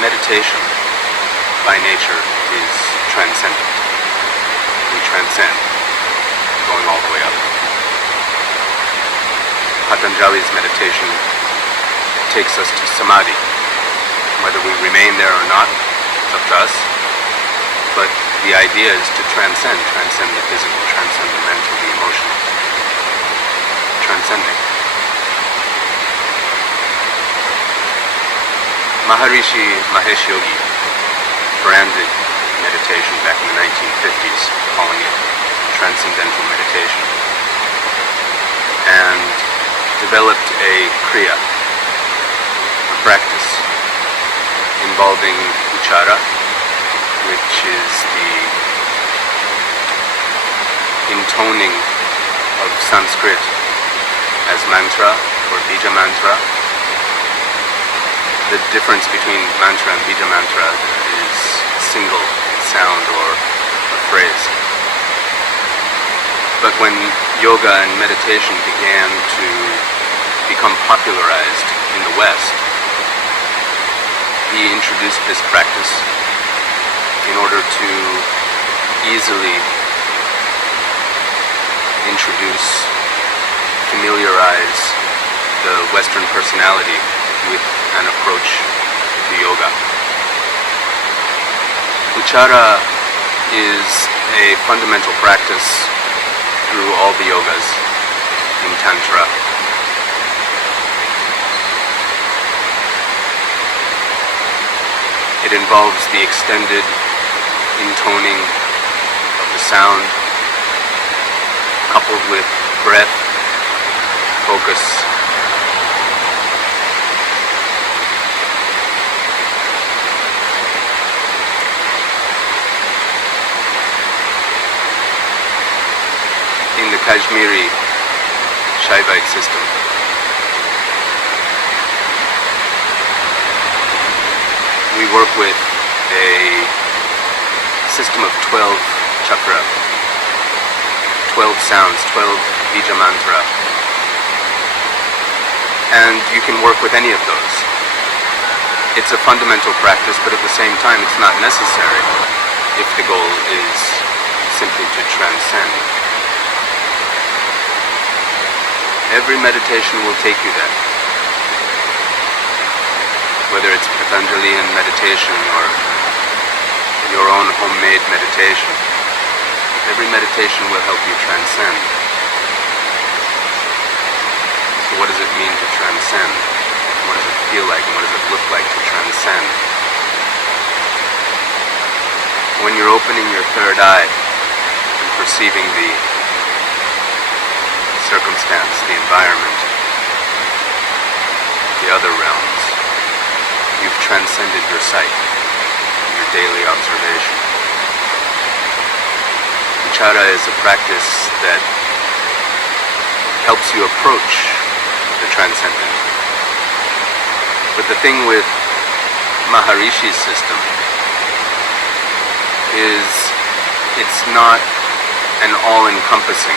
meditation by nature is transcendent. We transcend, going all the way up. Patanjali's meditation takes us to samadhi. Whether we remain there or not, it's up to us. But the idea is to transcend the physical, transcend the mental, the emotional. Transcending. Maharishi Mahesh Yogi branded meditation back in the 1950s, calling it Transcendental meditation, and developed a kriya, a practice involving Uccara, which is the intoning of Sanskrit as mantra or bija mantra. The difference between mantra and bija mantra is a single sound or a phrase. But when yoga and meditation began to become popularized in the West, he introduced this practice in order to easily familiarize the Western personality with an approach to yoga. Uccara is a fundamental practice through all the yogas in Tantra. It involves the extended intoning of the sound, coupled with breath, focus. In the Kashmiri Shaivite system, we work with a system of 12 chakra, 12 sounds, 12 bija mantra, and you can work with any of those. It's a fundamental practice, but at the same time it's not necessary if the goal is simply to transcend. Every meditation will take you there. Whether it's Patanjalian meditation or your own homemade meditation, every meditation will help you transcend. So what does it mean to transcend? What does it feel like and what does it look like to transcend? When you're opening your third eye and perceiving the circumstance, the environment, the other realms, you've transcended your sight, your daily observation. Uccara is a practice that helps you approach the transcendent. But the thing with Maharishi's system is it's not an all-encompassing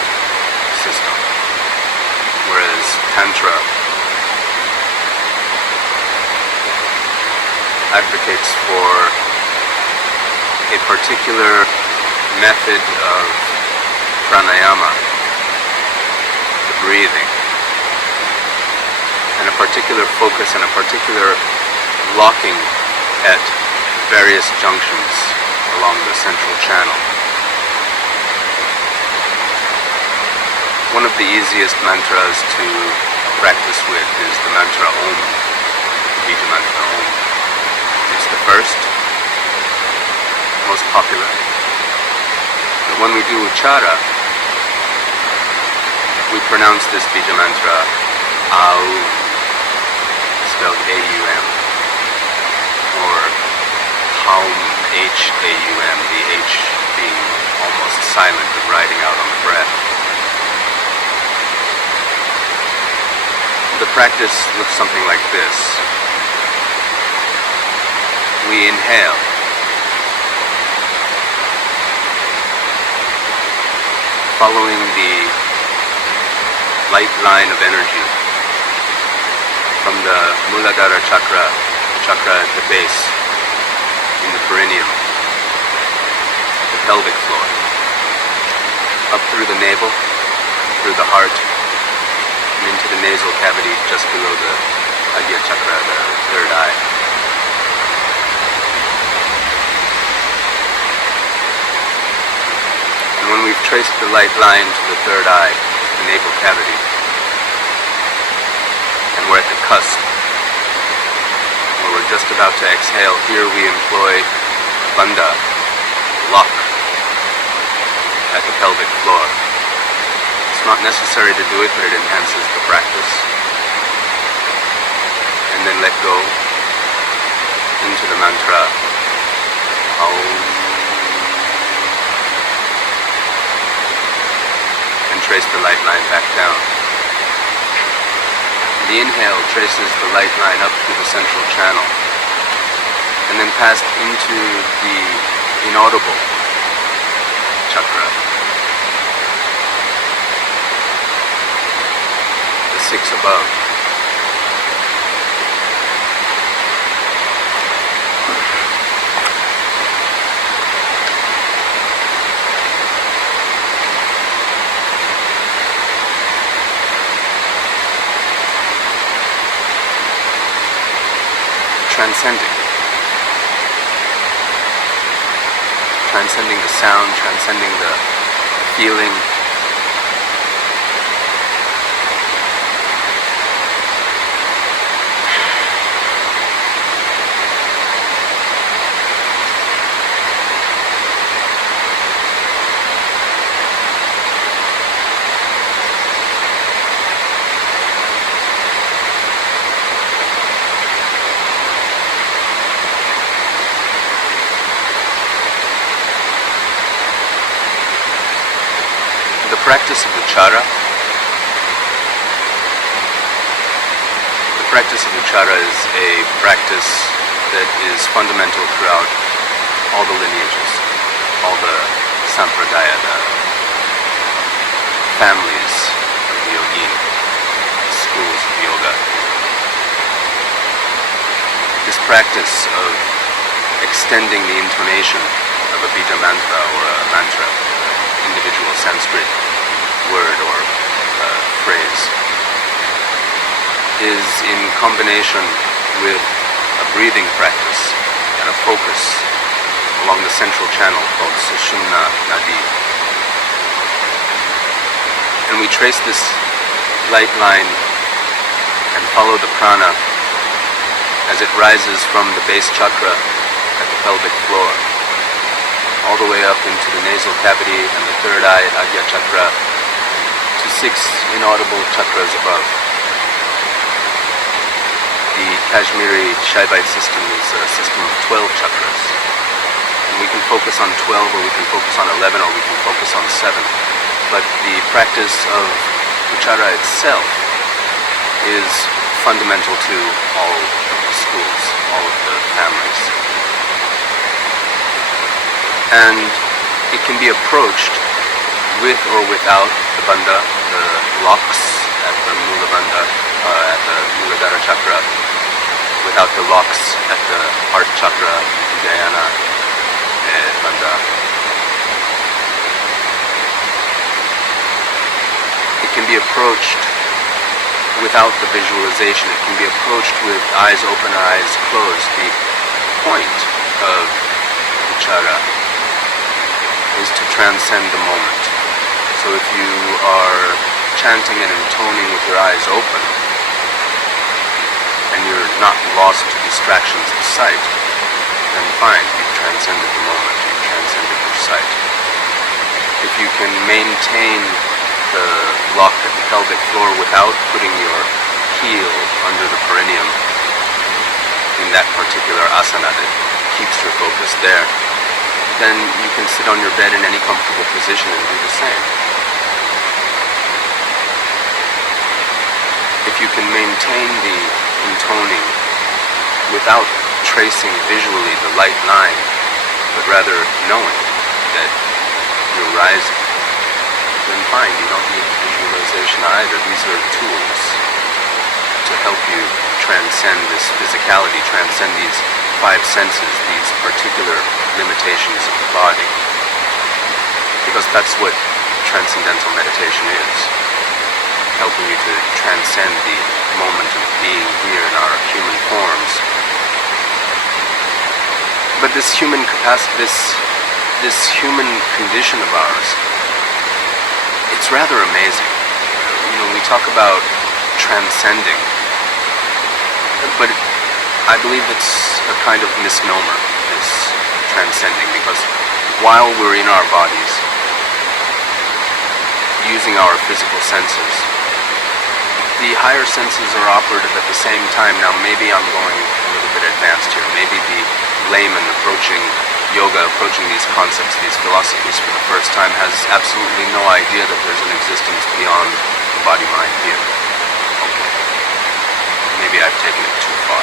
system, whereas Tantra advocates for a particular method of pranayama, the breathing, and a particular focus and a particular locking at various junctions along the central channel. One of the easiest mantras to practice with is the mantra Om, the bija mantra Om. It's the first, most popular. But when we do Uccara, we pronounce this bija mantra Aum, spelled A-U-M, or Haum, H-A-U-M, the H being almost silent but riding out on the breath. The practice looks something like this. We inhale. Following the light line of energy from the Muladhara chakra, the chakra at the base perineum, the pelvic floor, up through the navel, through the heart, and into the nasal cavity just below the Ajna chakra, the third eye. And when we've traced the light line to the third eye, the navel cavity, and we're at the cusp, where we're just about to exhale, here we employ bandha, lock, at the pelvic floor. It's not necessary to do it, but it enhances the practice. And then let go into the mantra Aum, and trace the light line back down. The inhale traces the light line up through the central channel and then passed into the inaudible chakra, the 6 above. Transcending the sound, transcending the feeling. The practice of Uccara. The practice of Uccara is a practice that is fundamental throughout all the lineages, all the sampradaya, the families of the yogin, the schools of yoga. This practice of extending the intonation of a bija mantra or a mantra, individual Sanskrit word or phrase, is in combination with a breathing practice and a focus along the central channel called Sushumna Nadi. And we trace this light line and follow the prana as it rises from the base chakra at the pelvic floor, all the way up into the nasal cavity and the third eye at Ajna chakra to 6 inaudible chakras above. The Kashmiri Shaivite system is a system of 12 chakras. And we can focus on 12, or we can focus on 11, or we can focus on 7. But the practice of Uccara itself is fundamental to all of the schools, all of the families. And it can be approached with or without the bandha, the locks at the Mula bandha, at the Muladhara chakra, without the locks at the heart chakra, Dhyana bandha. It can be approached without the visualization. It can be approached with eyes open or eyes closed. The point of Uccara is to transcend the moment. So if you are chanting and intoning with your eyes open, and you're not lost to distractions of sight, then fine, you've transcended the moment, you've transcended your sight. If you can maintain the lock at the pelvic floor without putting your heel under the perineum in that particular asana that keeps your focus there, then you can sit on your bed in any comfortable position and do the same. If you can maintain the intoning without tracing visually the light line, but rather knowing that you're rising, then fine, you don't need visualization either. These are tools to help you transcend this physicality, transcend these five senses, these particular limitations of the body. Because that's what transcendental meditation is. Helping you to transcend the moment of being here in our human forms. But this human capacity, this human condition of ours, it's rather amazing. We talk about transcending, but I believe it's a kind of misnomer, this transcending, because while we're in our bodies, using our physical senses, the higher senses are operative at the same time. Now maybe I'm going a little bit advanced here. Maybe the layman approaching yoga, approaching these concepts, these philosophies for the first time, has absolutely no idea that there's an existence beyond the body-mind here. Okay. Maybe I've taken it too far.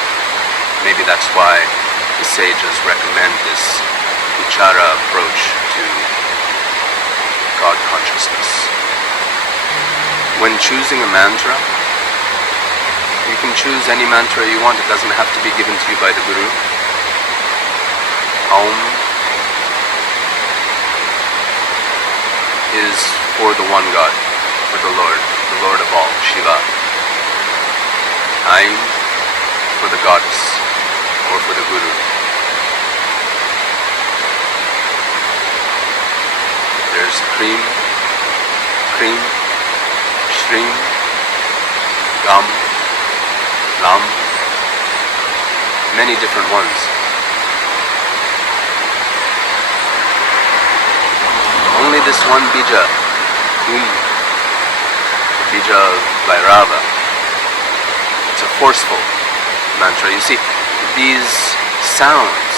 Maybe that's why the sages recommend this Uccara approach to God consciousness. When choosing a mantra, you can choose any mantra you want. It doesn't have to be given to you by the Guru. Om is for the one God, for the Lord of all, Shiva. Aim for the goddess, or for the Guru. There's Cream, Shrim, Gam, Lam, many different ones. Only this one bija, the bija of Vairava. It's a forceful mantra. You see, these sounds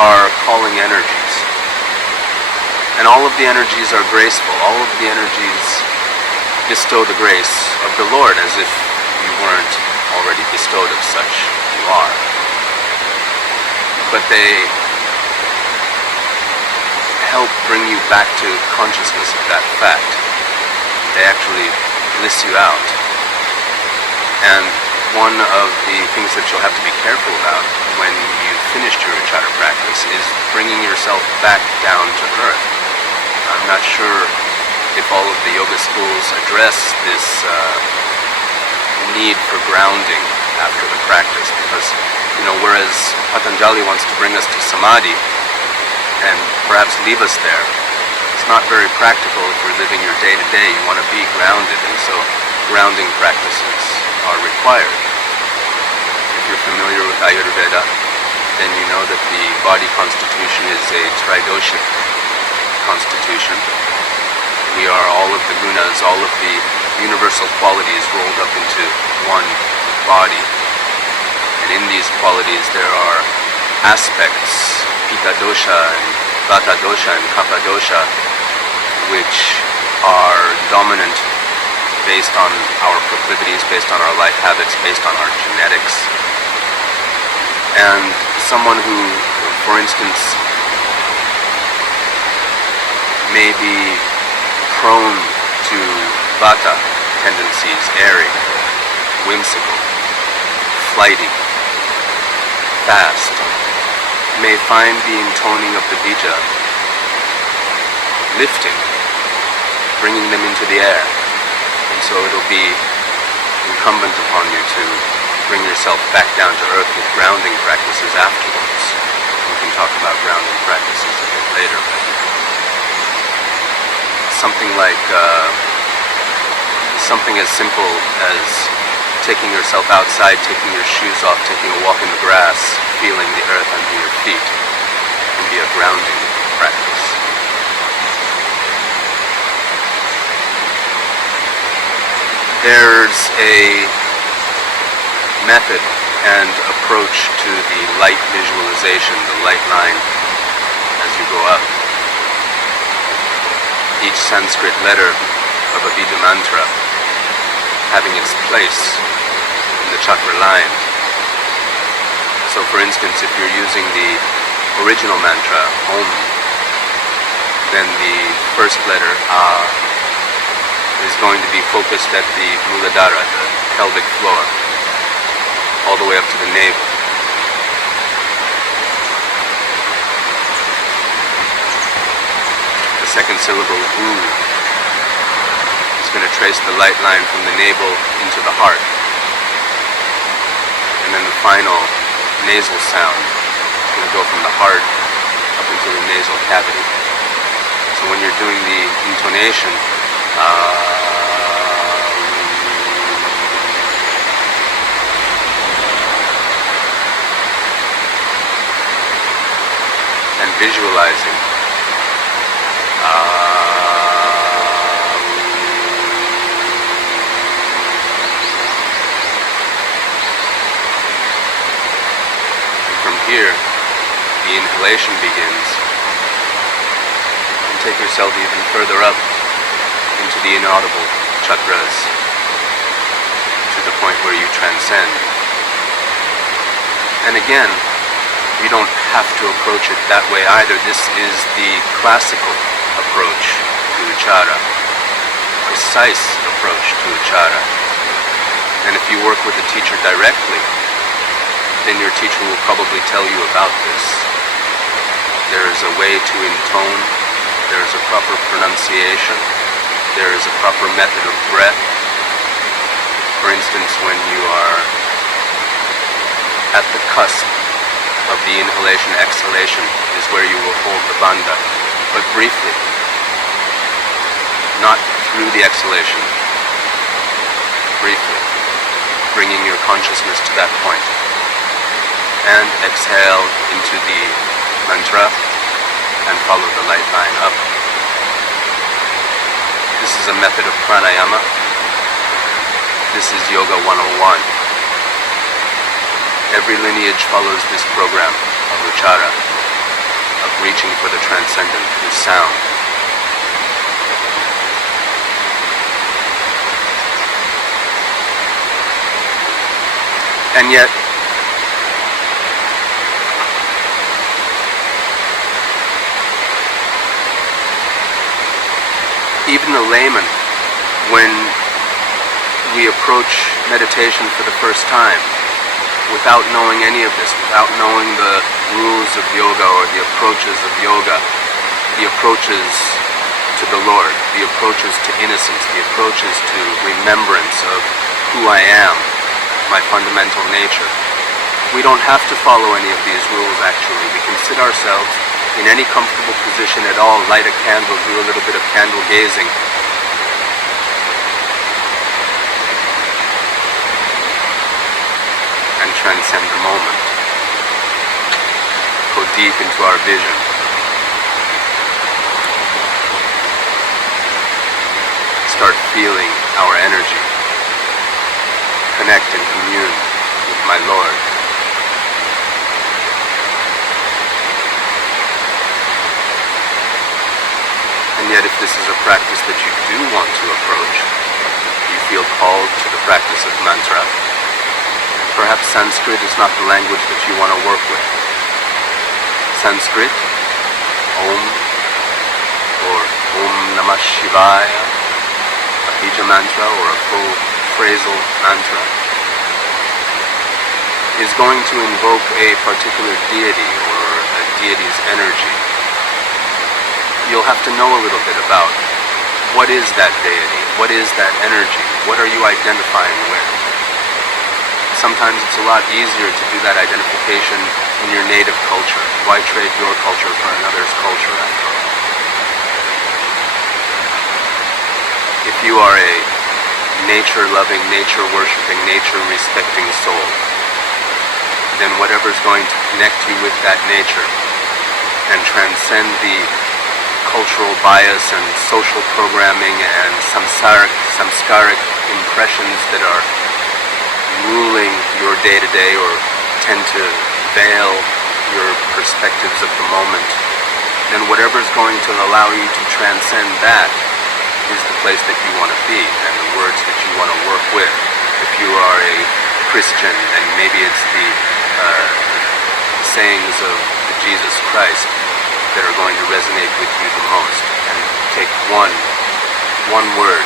are calling energies. And all of the energies are graceful. All of the energies bestow the grace of the Lord, as if you weren't already bestowed of such. You are. But they help bring you back to consciousness of that fact. They actually bliss you out. And one of the things that you'll have to be careful about when you've finished your Uccara practice is bringing yourself back down to earth. I'm not sure if all of the yoga schools address this need for grounding after the practice, because, whereas Patanjali wants to bring us to samadhi and perhaps leave us there, it's not very practical if you're living your day-to-day. You want to be grounded, and so grounding practices are required. If you're familiar with Ayurveda, then you know that the body constitution is a tridoshic constitution. We are all of the gunas, all of the universal qualities rolled up into one body. And in these qualities there are aspects, pitta dosha and vata dosha and kapha dosha, which are dominant based on our proclivities, based on our life habits, based on our genetics. And someone who, for instance, may be prone to vata tendencies, airy, whimsical, flighty, fast, may find the intoning of the bija lifting, bringing them into the air. And so it'll be incumbent upon you to bring yourself back down to earth with grounding practices afterwards. We can talk about grounding practices a bit later. Something like something as simple as taking yourself outside, taking your shoes off, taking a walk in the grass, feeling the earth under your feet, can be a grounding practice. There's a method and approach to the light visualization, the light line as you go up. Each Sanskrit letter of a bija mantra having its place in the chakra line. So for instance, if you're using the original mantra, Om, then the first letter, A, is going to be focused at the Muladhara, the pelvic floor, all the way up to the navel. second syllable, U, is going to trace the light line from the navel into the heart. And then the final nasal sound is going to go from the heart up into the nasal cavity. So when you're doing the intonation, and visualizing, and from here, the inhalation begins. And take yourself even further up into the inaudible chakras to the point where you transcend. And again, you don't have to approach it that way either. This is the classical approach to Uccara, precise approach to Uccara. And if you work with the teacher directly, then your teacher will probably tell you about this. There is a way to intone, there is a proper pronunciation, there is a proper method of breath. For instance, when you are at the cusp of the inhalation-exhalation is where you will hold the bandha, but briefly, not through the exhalation, briefly, bringing your consciousness to that point, and exhale into the mantra, and follow the light line up. This is a method of pranayama. This is Yoga 101. Every lineage follows this program of Uccara, of reaching for the transcendent through sound. And yet, even the layman, when we approach meditation for the first time, without knowing any of this, without knowing the rules of yoga or the approaches of yoga, the approaches to the Lord, the approaches to innocence, the approaches to remembrance of who I am, my fundamental nature. We don't have to follow any of these rules actually. We can sit ourselves in any comfortable position at all, light a candle, do a little bit of candle gazing, and transcend the moment. Go deep into our vision. Start feeling our energy. Connect and commune with my Lord. And yet if this is a practice that you do want to approach, you feel called to the practice of mantra, perhaps Sanskrit is not the language that you want to work with. Sanskrit, Om, or Om Namah Shivaya, a bija mantra or a full phrasal mantra, is going to invoke a particular deity or a deity's energy. You'll have to know a little bit about what is that deity, what is that energy, what are you identifying with. Sometimes it's a lot easier to do that identification in your native culture. Why trade your culture for another's culture after all? If you are a nature-loving, nature-worshipping, nature-respecting soul, then whatever's going to connect you with that nature and transcend the cultural bias and social programming and samskaric impressions that are ruling your day-to-day or tend to veil your perspectives of the moment, then whatever's going to allow you to transcend that is the place that you want to be and the words that you want to work with. If you are a Christian, then maybe it's the sayings of the Jesus Christ that are going to resonate with you the most. And take one word,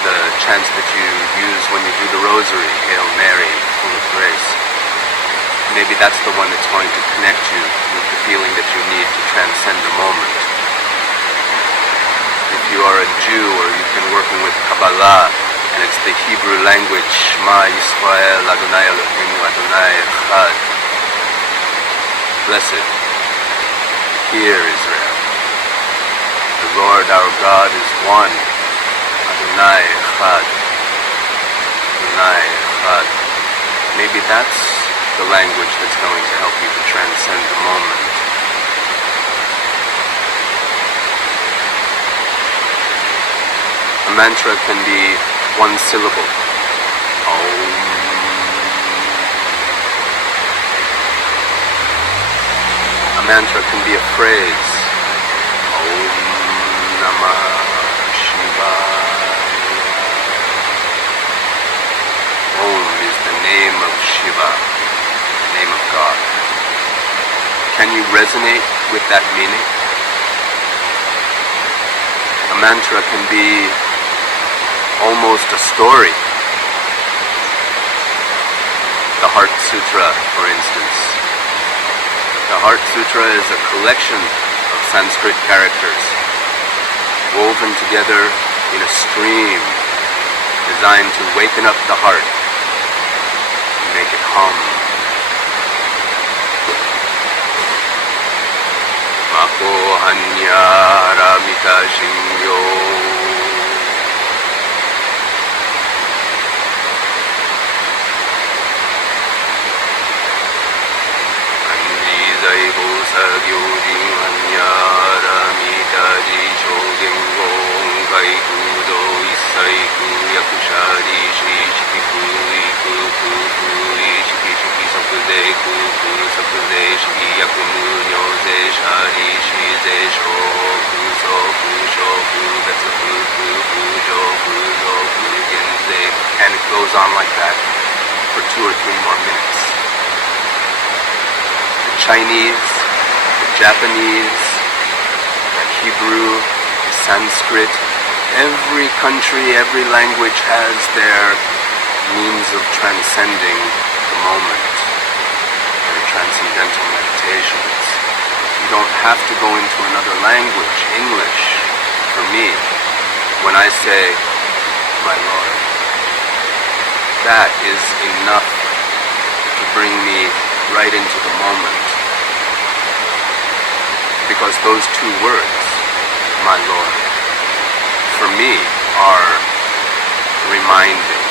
the chants that you use when you do the rosary, Hail Mary, full of grace. Maybe that's the one that's going to connect you with the feeling that you need to transcend the moment. you are a Jew, or you've been working with Kabbalah, and it's the Hebrew language, Shema Yisrael Adonai Eloheinu Adonai Echad. Blessed, hear Israel. The Lord our God is one. Adonai Echad. Adonai Echad. Maybe that's the language that's going to help you to transcend the moment. A mantra can be one syllable. Om. A mantra can be a phrase. Om Namah Shivaya. Om is the name of Shiva, the name of God. Can you resonate with that meaning? A mantra can be almost a story. The Heart Sutra, for instance. The Heart Sutra is a collection of Sanskrit characters woven together in a stream designed to waken up the heart and make it hum. Mako Hanya Ramita Shinyo. And it goes on like that for 2 or 3 more minutes. The Chinese, the Japanese, the Hebrew, the Sanskrit, every country, every language has their means of transcending the moment, their transcendental meditations. You don't have to go into another language, English, for me. When I say, my Lord, that is enough to bring me right into the moment. Because those 2 words, my Lord, for me are reminding.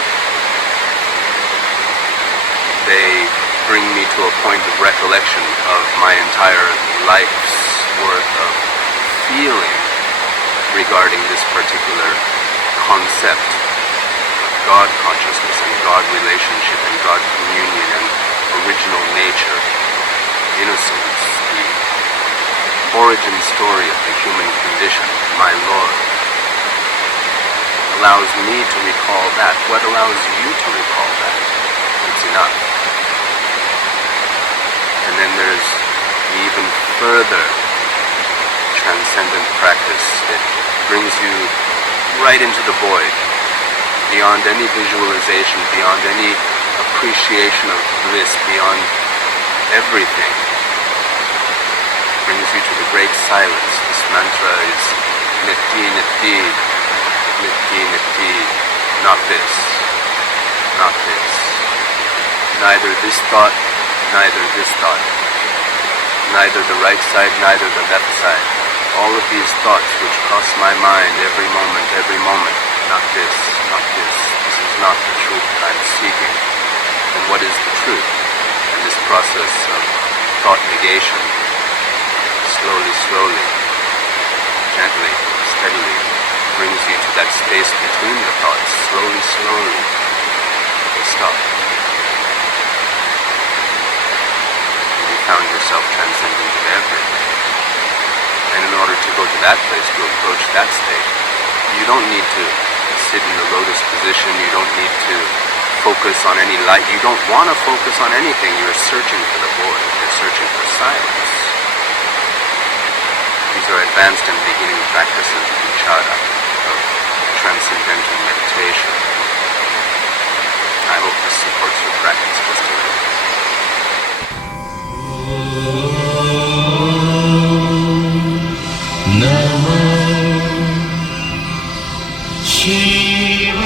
They bring me to a point of recollection of my entire life's worth of feeling regarding this particular concept. God consciousness and God relationship and God communion and original nature, innocence, the origin story of the human condition, my Lord, allows me to recall that. What allows you to recall that? It's enough. And then there's the even further transcendent practice that brings you right into the void, beyond any visualization, beyond any appreciation of bliss, beyond everything. Brings you to the great silence. This mantra is Niti Niti, Niti Niti, not this, not this. Neither this thought, neither this thought. Neither the right side, neither the left side. All of these thoughts which cross my mind every moment, not this, not this. This is not the truth that I'm seeking. And what is the truth? And this process of thought negation, slowly, gently, steadily, brings you to that space between the thoughts. Slowly, they stop. And you found yourself transcendent of everything. And in order to go to that place, to approach that state, you don't need to sit in the lotus position, you don't need to focus on any light, you don't want to focus on anything, you're searching for the void, you're searching for silence. These are advanced and beginning practices of Uccara, of transcendental meditation. I hope this supports your practice just a little bit. Shiva.